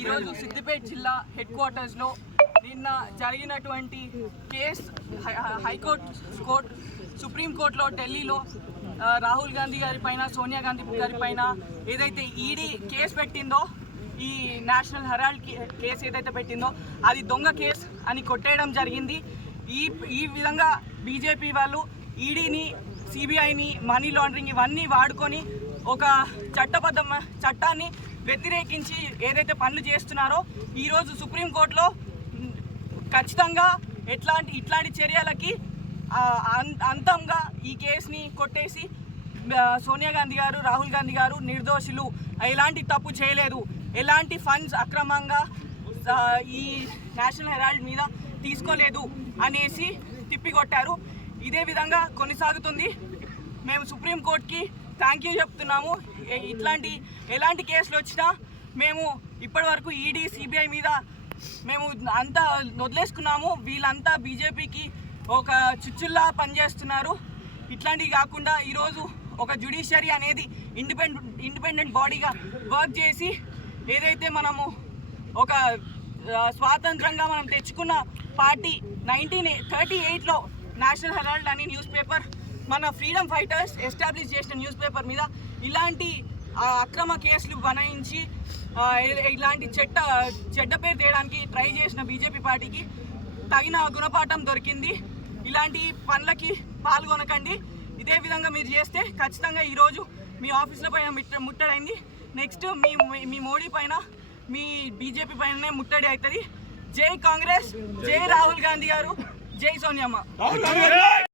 ఈరోజు సిద్దిపేట జిల్లా head quarters లో నిన్న జరిగినటువంటి కేసు హైకోర్టు సుప్రీంకోర్టులో ఢిల్లీలో రాహుల్ గాంధీ గారి పైన సోనియా గాంధీ గారి పైన ఏదైతే ఈడీ కేసు పెట్టిందో ఈ నేషనల్ హెరాల్డ్ కేసు ఏదైతే పెట్టిందో అది దొంగ కేసు అని కొట్టేయడం జరిగింది. ఈ విధంగా బీజేపీ వాళ్ళు ఈడీని సిబిఐని మనీ లాండరింగ్ ఇవన్నీ వాడుకొని ఒక చట్టాన్ని వ్యతిరేకించి ఏదైతే పనులు చేస్తున్నారో ఈరోజు సుప్రీంకోర్టులో ఖచ్చితంగా ఇట్లాంటి చర్యలకి అంతంగా ఈ కేసుని కొట్టేసి సోనియా గాంధీ గారు రాహుల్ గాంధీ గారు నిర్దోషులు, ఎలాంటి తప్పు చేయలేదు, ఎలాంటి ఫండ్స్ అక్రమంగా ఈ నేషనల్ హెరాల్డ్ మీద తీసుకోలేదు అనేసి తిప్పికొట్టారు. ఇదే విధంగా కొనసాగుతుంది. మేము సుప్రీంకోర్టుకి థ్యాంక్ యూ చెప్తున్నాము. ఎలాంటి కేసులు వచ్చినా మేము ఇప్పటివరకు ఈడీ సిబిఐ మీద మేము అంతా వదిలేసుకున్నాము. వీళ్ళంతా బీజేపీకి ఒక చుచ్చుల్లా పనిచేస్తున్నారు. ఇట్లాంటివి కాకుండా ఈరోజు ఒక జ్యుడిషియరీ అనేది ఇండిపెండెంట్ బాడీగా వర్క్ చేసి ఏదైతే మనము ఒక స్వాతంత్రంగా మనం తెచ్చుకున్న పార్టీ 1938లో నేషనల్ హెరాల్డ్ అనే న్యూస్ పేపర్ మన ఫ్రీడమ్ ఫైటర్స్ ఎస్టాబ్లిష్ చేసిన న్యూస్ పేపర్ మీద ఇలాంటి అక్రమ కేసులు బనాయించి ఇలాంటి చెడ్డ పేరు తేయడానికి ట్రై చేసిన బీజేపీ పార్టీకి తగిన గుణపాఠం దొరికింది. ఇలాంటి పనులకి పాల్గొనకండి. ఇదే విధంగా మీరు చేస్తే ఖచ్చితంగా ఈరోజు మీ ఆఫీసుల పైన ముట్టడైంది. నెక్స్ట్ మీ మోడీ పైన మీ బీజేపీ పైననే ముట్టడి అవుతుంది. జై కాంగ్రెస్, జై రాహుల్ గాంధీ గారు, జై సోనియమ్మ.